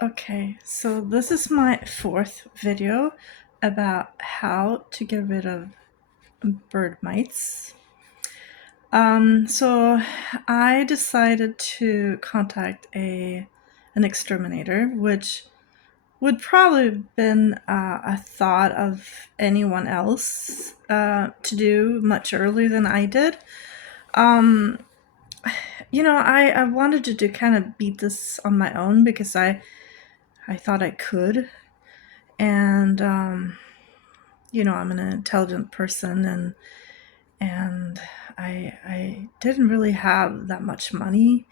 Okay, so this is my fourth video about how to get rid of bird mites. So I decided to contact an exterminator, which would probably have been a thought of anyone else to do much earlier than I did. Um, I wanted to kind of beat this on my own because I thought I could, and I'm an intelligent person, and I didn't really have that much money,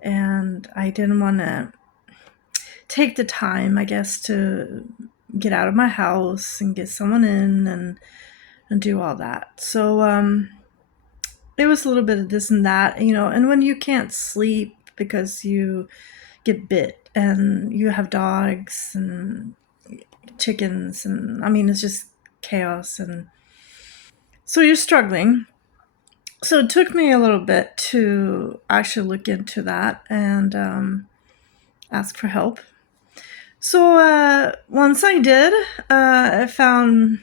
and I didn't want to take the time, I guess, to get out of my house and get someone in and do all that. So it was a little bit of this and that, and when you can't sleep because you get bit and you have dogs and chickens, and I mean, it's just chaos, and so you're struggling. So it took me a little bit to actually look into that and ask for help. So once I did, I found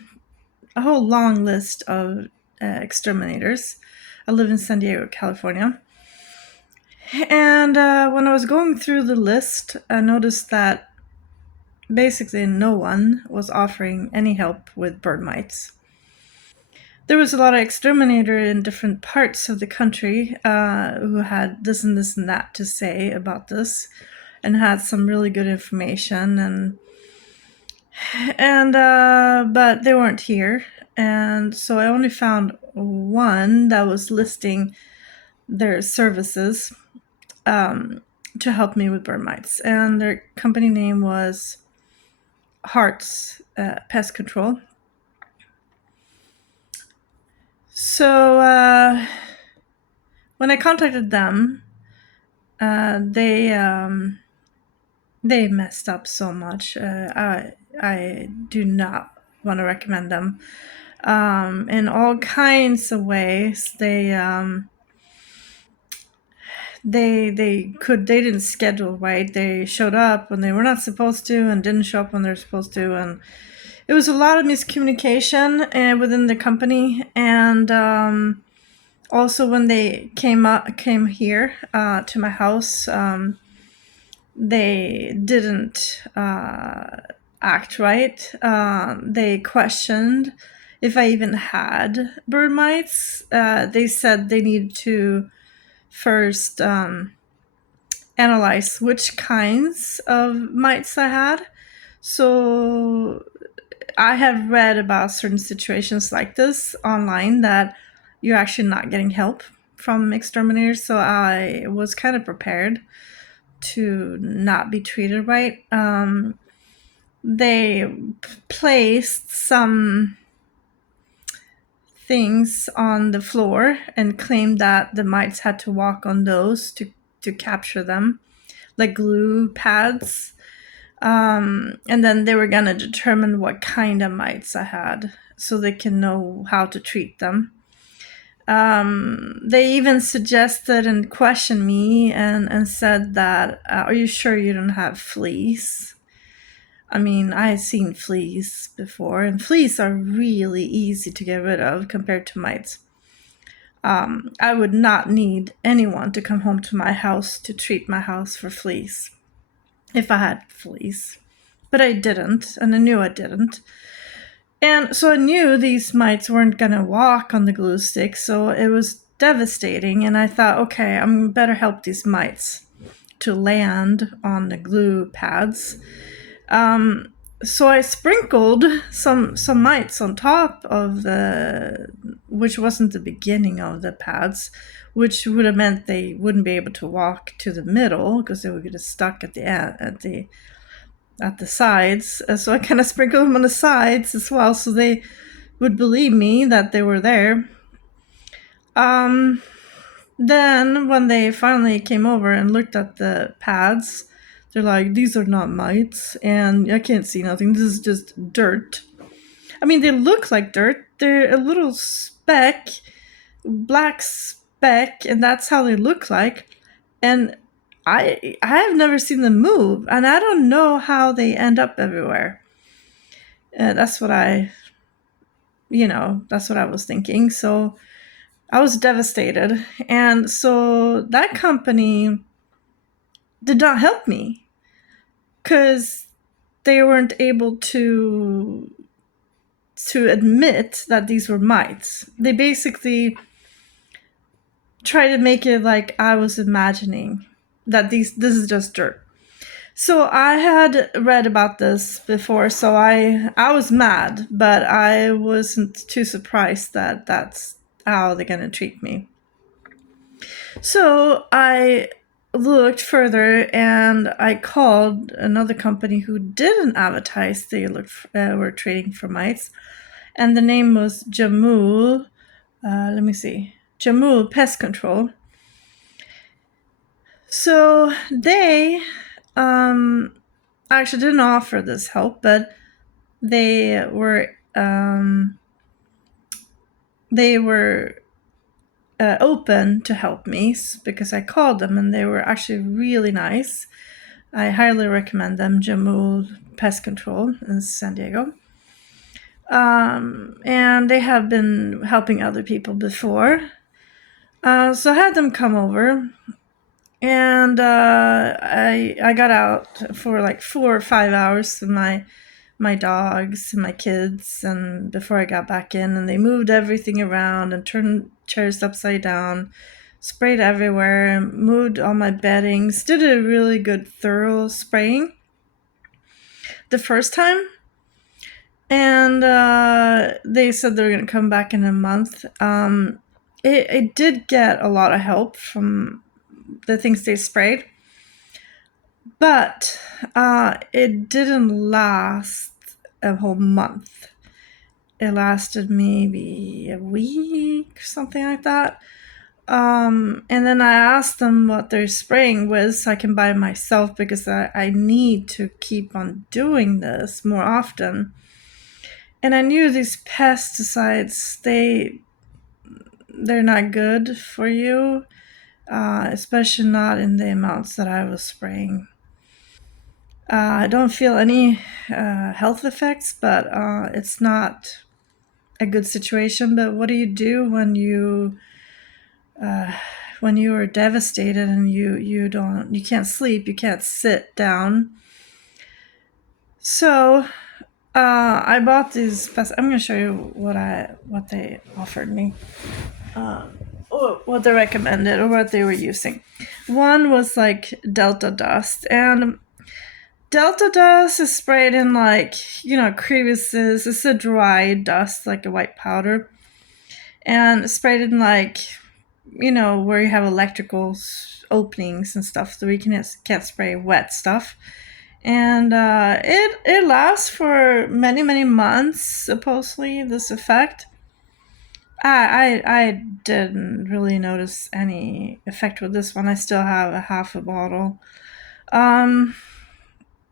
a whole long list of exterminators. I live in San Diego, California. And when I was going through the list, I noticed that basically no one was offering any help with bird mites. There was a lot of exterminator in different parts of the country who had this and this and that to say about this, and had some really good information, and but they weren't here, and so I only found one that was listing their services to help me with bird mites, and their company name was Hearts Pest Control. So when I contacted them, they messed up so much. I do not want to recommend them in all kinds of ways. They didn't schedule right. They showed up when they were not supposed to and didn't show up when they're supposed to, and it was a lot of miscommunication within the company. And also when they came here to my house, they didn't act right. They questioned if I even had bird mites. They said they needed to first analyze which kinds of mites I had. So I have read about certain situations like this online that you're actually not getting help from exterminators. So I was kind of prepared to not be treated right. They placed some things on the floor and claimed that the mites had to walk on those to capture them, like glue pads. And then they were going to determine what kind of mites I had so they can know how to treat them. They even suggested and questioned me and said that, are you sure you don't have fleas? I mean, I had seen fleas before, and fleas are really easy to get rid of compared to mites. I would not need anyone to come home to my house to treat my house for fleas if I had fleas. But I didn't, and I knew I didn't. And so I knew these mites weren't going to walk on the glue stick, so it was devastating. And I thought, okay, I'm better help these mites to land on the glue pads. So I sprinkled some mites on top of which wasn't the beginning of the pads, which would have meant they wouldn't be able to walk to the middle because they would get stuck at the end, at the sides. So I kind of sprinkled them on the sides as well, so they would believe me that they were there. Then when they finally came over and looked at the pads, they're like, these are not mites, and I can't see nothing. This is just dirt. I mean, they look like dirt. They're a little black speck, and that's how they look like. And I have never seen them move, and I don't know how they end up everywhere. That's what that's what I was thinking. So I was devastated. And so that company did not help me because they weren't able to admit that these were mites. They basically tried to make it like I was imagining that this is just dirt. So I had read about this before, so I was mad, but I wasn't too surprised that that's how they're gonna treat me. So I looked further and I called another company who didn't advertise they were trading for mites, and the name was Jamul. Let me see, Jamul Pest Control. So they actually didn't offer this help, but they were open to help me because I called them and they were actually really nice. I highly recommend them, Jamul Pest Control in San Diego. And they have been helping other people before. So I had them come over, and I got out for like 4 or 5 hours with my dogs and my kids, and before I got back in, and they moved everything around and turned chairs upside down, sprayed everywhere, moved all my beddings, did a really good thorough spraying the first time. And they said they're going to come back in a month. It did get a lot of help from the things they sprayed, but it didn't last a whole month. It lasted maybe a week or something like that. And then I asked them what they're spraying with so I can buy it myself, because I need to keep on doing this more often. And I knew these pesticides, they're not good for you, especially not in the amounts that I was spraying. I don't feel any health effects, but it's not a good situation. But what do you do when you are devastated and you can't sleep, you can't sit down? So I bought these. I'm going to show you what they offered me, or what they recommended, or what they were using. One was like Delta Dust, and Delta dust is sprayed in crevices. It's a dry dust, like a white powder, and sprayed in where you have electrical openings and stuff, so we can't spray wet stuff. And it lasts for many months. Supposedly, this effect. I didn't really notice any effect with this one. I still have a half a bottle. Um,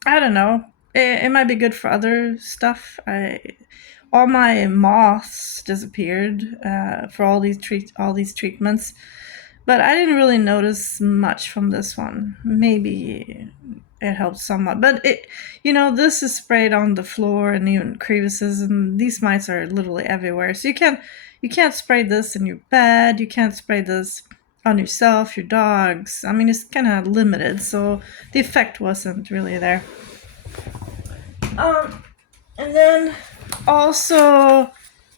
I don't know. It might be good for other stuff. All my moths disappeared for all these treatments, but I didn't really notice much from this one. Maybe it helped somewhat, but this is sprayed on the floor and even crevices, and these mites are literally everywhere. So you can't spray this in your bed. You can't spray this on yourself, your dogs. I mean, it's kind of limited, so the effect wasn't really there. And then also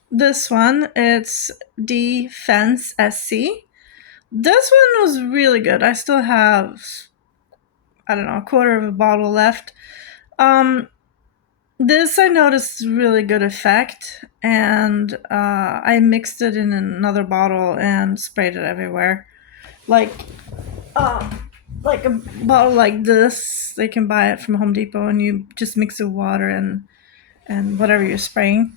this one, it's Defense SC. This one was really good. I still have, I don't know, a quarter of a bottle left. This I noticed really good effect, and I mixed it in another bottle and sprayed it everywhere. Like a bottle like this, they can buy it from Home Depot, and you just mix the water and whatever you're spraying.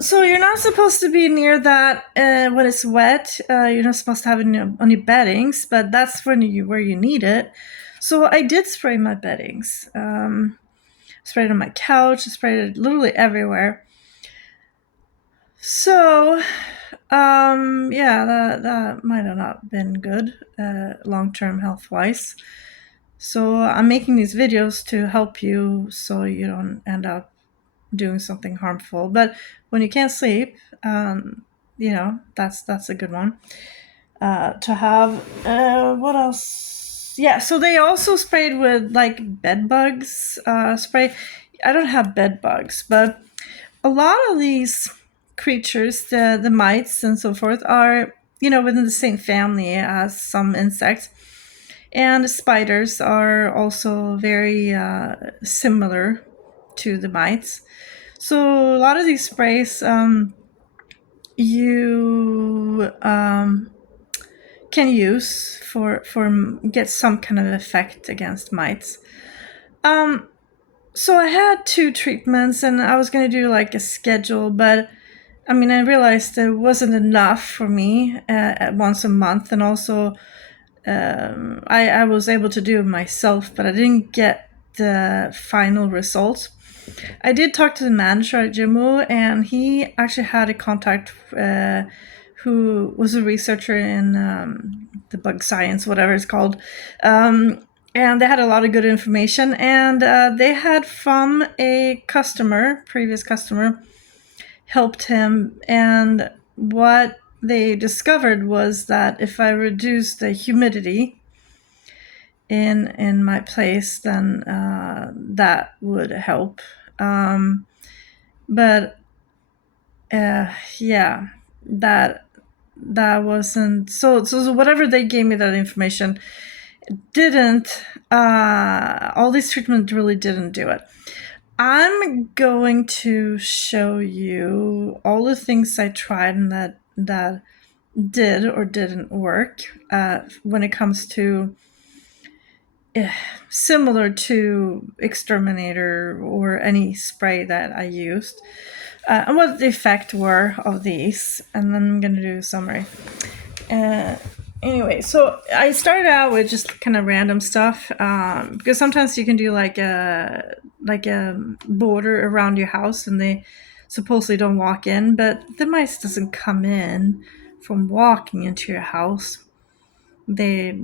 So you're not supposed to be near that when it's wet. You're not supposed to have it on your beddings, but that's where you need it. So I did spray my beddings. Sprayed it on my couch. I sprayed it literally everywhere. So Yeah, that might have not been good, long-term health-wise. So I'm making these videos to help you so you don't end up doing something harmful. But when you can't sleep, that's a good one to have. What else? Yeah, so they also sprayed with like bed bugs spray. I don't have bed bugs, but a lot of these creatures, the mites and so forth, are within the same family as some insects, and spiders are also very similar to the mites. So a lot of these sprays, you can use for get some kind of effect against mites. So I had 2 treatments, and I was going to do like a schedule, but I mean, I realized it wasn't enough for me at once a month, and also I was able to do it myself, but I didn't get the final results. I did talk to the manager at Jimmo, and he actually had a contact who was a researcher in the bug science, whatever it's called. And they had a lot of good information, and they had from a previous customer, helped him. And what they discovered was that if I reduced the humidity in my place, then that would help. But yeah, that wasn't so whatever they gave me that information didn't all these treatments really didn't do it. I'm going to show you all the things I tried and that did or didn't work when it comes to similar to Exterminator or any spray that I used, and what the effect were of these. And then I'm going to do a summary. Anyway, so I started out with just kind of random stuff, because sometimes you can do like a border around your house, and they supposedly don't walk in, but the mice doesn't come in from walking into your house. They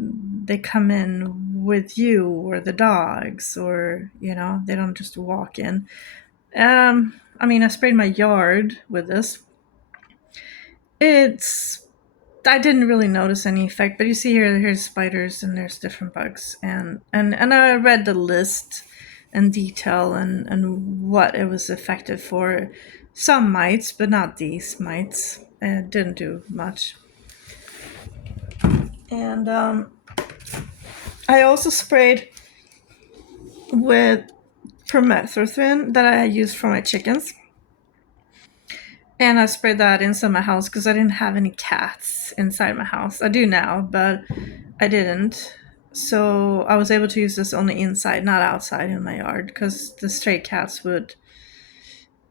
come in with you or the dogs, or they don't just walk in. I mean, I sprayed my yard with this. I didn't really notice any effect, but you see here's spiders and there's different bugs, and I read the list in detail and what it was effective for. Some mites, but not these mites. It didn't do much. And I also sprayed with permethrin that I used for my chickens. And I sprayed that inside my house because I didn't have any cats inside my house. I do now, but I didn't. So I was able to use this only inside, not outside in my yard, because the stray cats would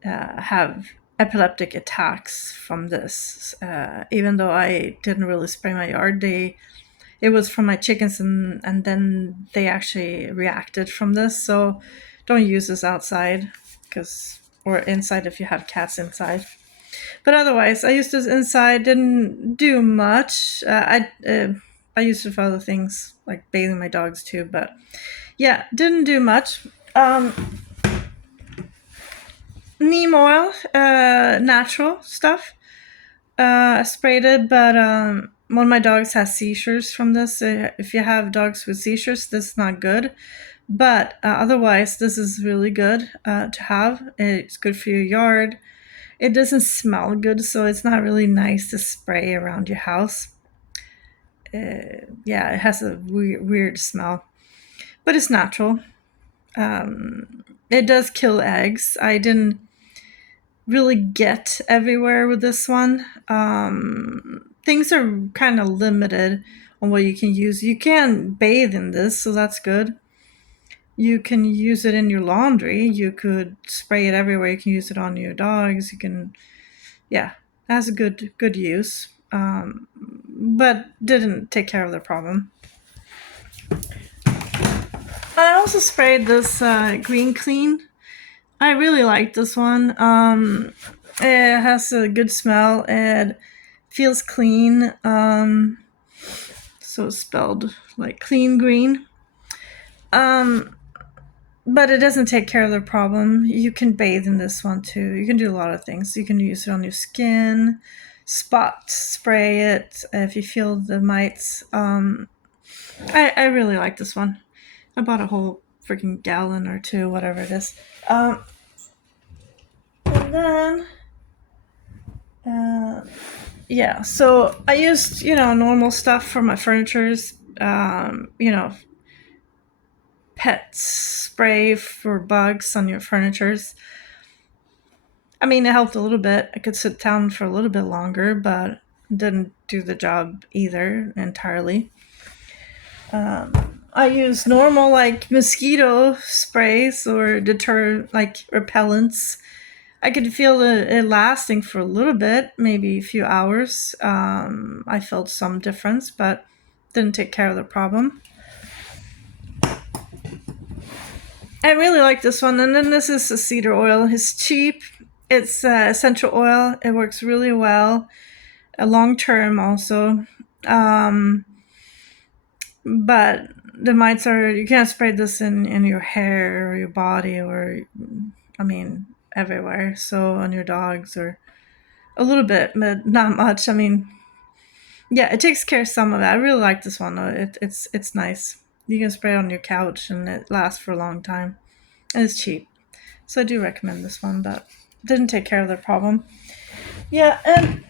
have epileptic attacks from this. Even though I didn't really spray my yard, it was from my chickens, and then they actually reacted from this. So don't use this outside, or inside if you have cats inside. But otherwise, I used this inside. Didn't do much. I used it for other things like bathing my dogs too. But yeah, didn't do much. Neem oil, natural stuff. I sprayed it, but one of my dogs has seizures from this. If you have dogs with seizures, this is not good. But otherwise, this is really good to have. It's good for your yard. It doesn't smell good, so it's not really nice to spray around your house. Yeah, it has a weird smell, but it's natural. It does kill eggs. I didn't really get everywhere with this one. Things are kind of limited on what you can use. You can bathe in this, so that's good. You can use it in your laundry. You could spray it everywhere. You can use it on your dogs. You can, yeah, it has a good use, but didn't take care of the problem. I also sprayed this Green Clean. I really like this one. It has a good smell, and Feels clean. So spelled like clean green. But it doesn't take care of the problem. You can bathe in this one too. You can do a lot of things. You can use it on your skin, spot spray it if you feel the mites. I really like this one. I bought a whole freaking gallon or two, whatever it is. And then, yeah, so I used, normal stuff for my furnitures, pet spray for bugs on your furnitures. I mean, it helped a little bit. I could sit down for a little bit longer, but didn't do the job either entirely. I use normal like mosquito sprays or deter like repellents. I could feel it lasting for a little bit, maybe a few hours. I felt some difference, but didn't take care of the problem. I really like this one. And then this is the cedar oil. It's cheap. It's essential oil. It works really well. Long term also. But the mites you can't spray this in your hair or your body or, everywhere. So on your dogs or a little bit, but not much. Yeah, it takes care of some of it. I really like this one. It's nice. You can spray it on your couch and it lasts for a long time. And it's cheap. So I do recommend this one, but didn't take care of the problem. Yeah, and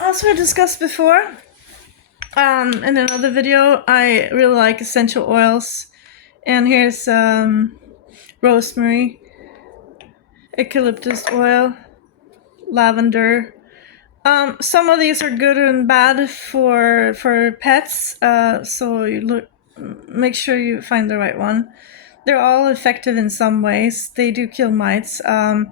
as we discussed before, in another video, I really like essential oils. And here's rosemary, eucalyptus oil, lavender. Some of these are good and bad for pets, so make sure you find the right one. They're all effective in some ways. They do kill mites, but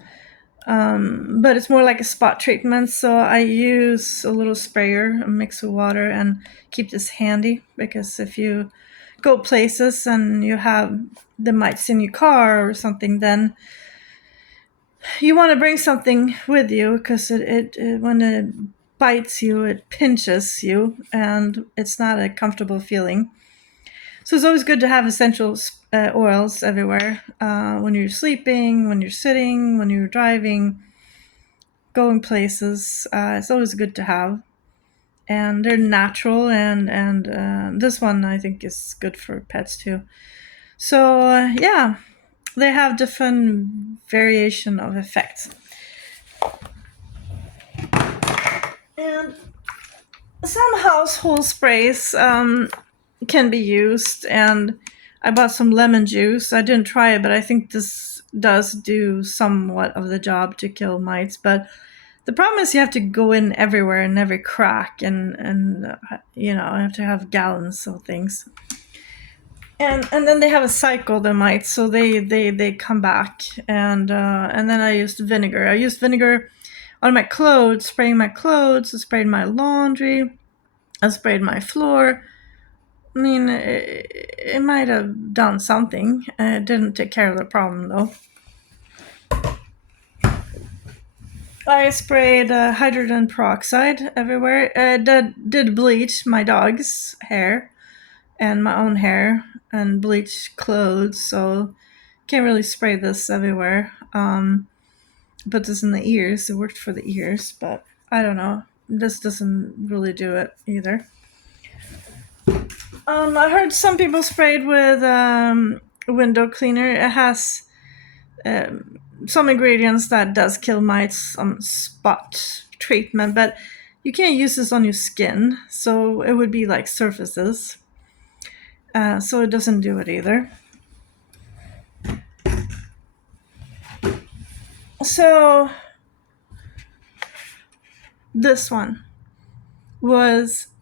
it's more like a spot treatment. So I use a little sprayer, a mix with water, and keep this handy because if you go places and you have the mites in your car or something, then you want to bring something with you because it when it bites you, it pinches you, and it's not a comfortable feeling. So it's always good to have essential oils everywhere when you're sleeping, when you're sitting, when you're driving, going places. It's always good to have, and they're natural, and this one I think is good for pets too. So yeah, they have different variation of effects. And some household sprays can be used, and I bought some lemon juice. I didn't try it, but I think this does do somewhat of the job to kill mites. But the problem is you have to go in everywhere in every crack, and you have to have gallons of things. And then they have a cycle, the mites, so they come back. And then I used vinegar. I used vinegar on my clothes, spraying my clothes. I sprayed my laundry. I sprayed my floor. I mean, it might have done something. It didn't take care of the problem, though. I sprayed hydrogen peroxide everywhere. I did bleach my dog's hair and my own hair and bleach clothes, so can't really spray this everywhere. Put this in the ears. It worked for the ears, but I don't know. This doesn't really do it either. I heard some people sprayed with window cleaner. It has some ingredients that does kill mites, spot treatment, but you can't use this on your skin, so it would be like surfaces. So it doesn't do it either. So this one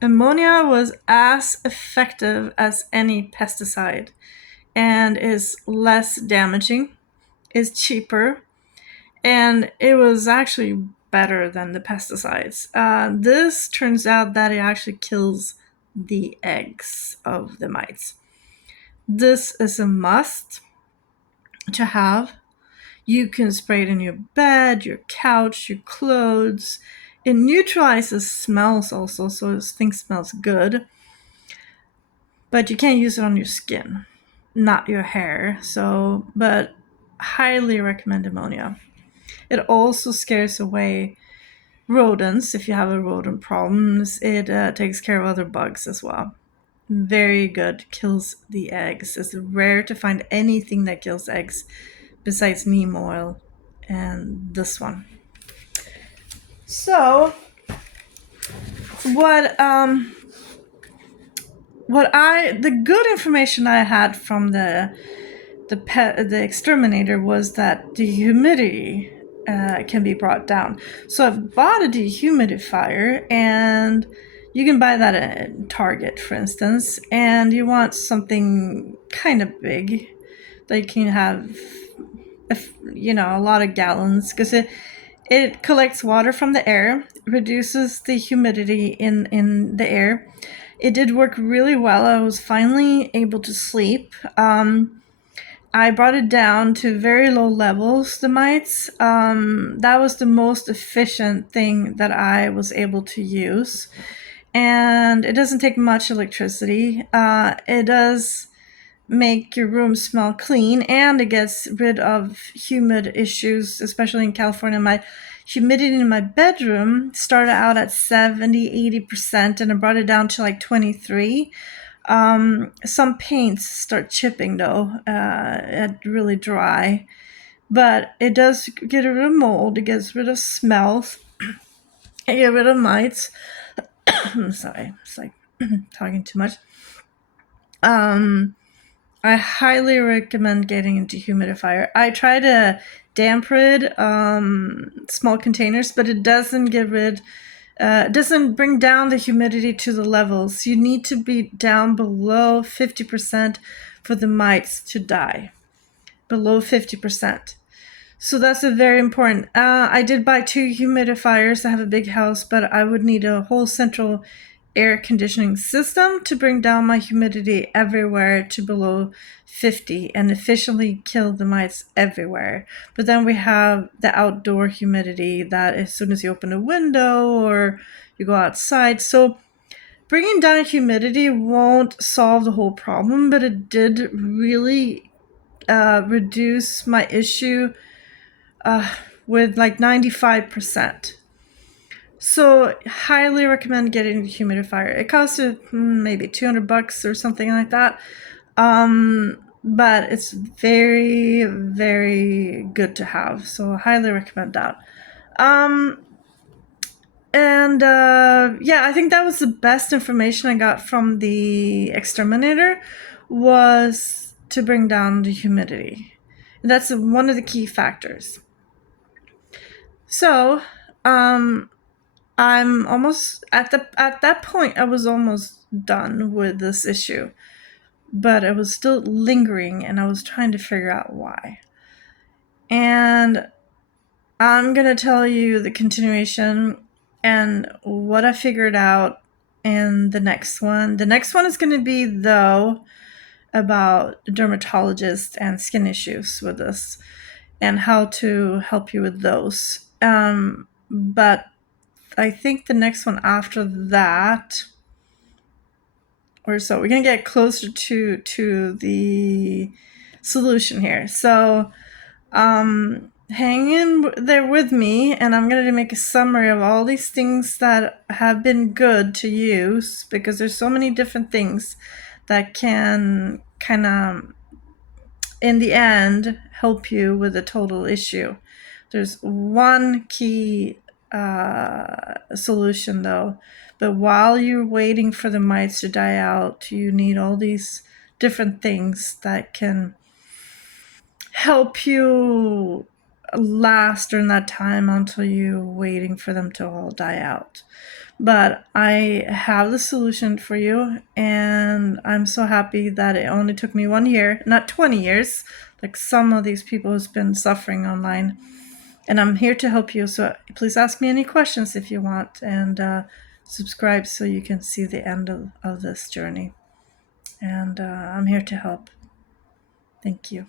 ammonia was as effective as any pesticide and is less damaging, is cheaper, and it was actually better than the pesticides. This turns out that it actually kills the eggs of the mites. This is a must to have. You can spray it in your bed, your couch, your clothes. It neutralizes smells also, so things smells good. But you can't use it on your skin, not your hair. So, but highly recommend ammonia. It also scares away rodents if you have a rodent problems. It takes care of other bugs as well. Very good. Kills the eggs. It's rare to find anything that kills eggs besides neem oil and this one. So the good information I had from the exterminator was that the humidity can be brought down. So I've bought a dehumidifier, and you can buy that at Target, for instance, and you want something kind of big that you can have, a lot of gallons, because it collects water from the air, reduces the humidity in the air. It did work really well. I was finally able to sleep. I brought it down to very low levels, the mites. That was the most efficient thing that I was able to use. And it doesn't take much electricity. It does make your room smell clean, and it gets rid of humid issues, especially in California. My humidity in my bedroom started out at 70-80%, and I brought it down to like 23. Some paints start chipping though, it's really dry, but it does get rid of mold, it gets rid of smells, it gets rid of mites. I'm sorry, it's like talking too much. I highly recommend getting a dehumidifier. I try to damp rid small containers, but it doesn't doesn't bring down the humidity to the levels. You need to be down below 50% for the mites to die. Below 50%. So that's a very important. I did buy 2 humidifiers. I have a big house, but I would need a whole central air conditioning system to bring down my humidity everywhere to below 50 and efficiently kill the mites everywhere. But then we have the outdoor humidity that as soon as you open a window or you go outside. So bringing down humidity won't solve the whole problem, but it did really reduce my issue with like 95%. So highly recommend getting a humidifier. It costs maybe $200 or something like that. But it's very, very good to have. So highly recommend that. I think that was the best information I got from the exterminator, was to bring down the humidity. And that's one of the key factors. So, I'm almost at that point. I was almost done with this issue, but it was still lingering, and I was trying to figure out why. And I'm gonna tell you the continuation and what I figured out in the next one. The next one is gonna be though about dermatologists and skin issues with this, and how to help you with those. But I think the next one after that, or so, we're gonna get closer to the solution here. So, hang in there with me, and I'm gonna make a summary of all these things that have been good to use, because there's so many different things that can kind of, in the end, help you with the total issue. There's one key solution though, but while you're waiting for the mites to die out, you need all these different things that can help you last during that time until you're waiting for them to all die out. But I have the solution for you, and I'm so happy that it only took me 1 year, not 20 years, like some of these people who's been suffering online. And I'm here to help you, so please ask me any questions if you want, and subscribe so you can see the end of this journey. And I'm here to help. Thank you.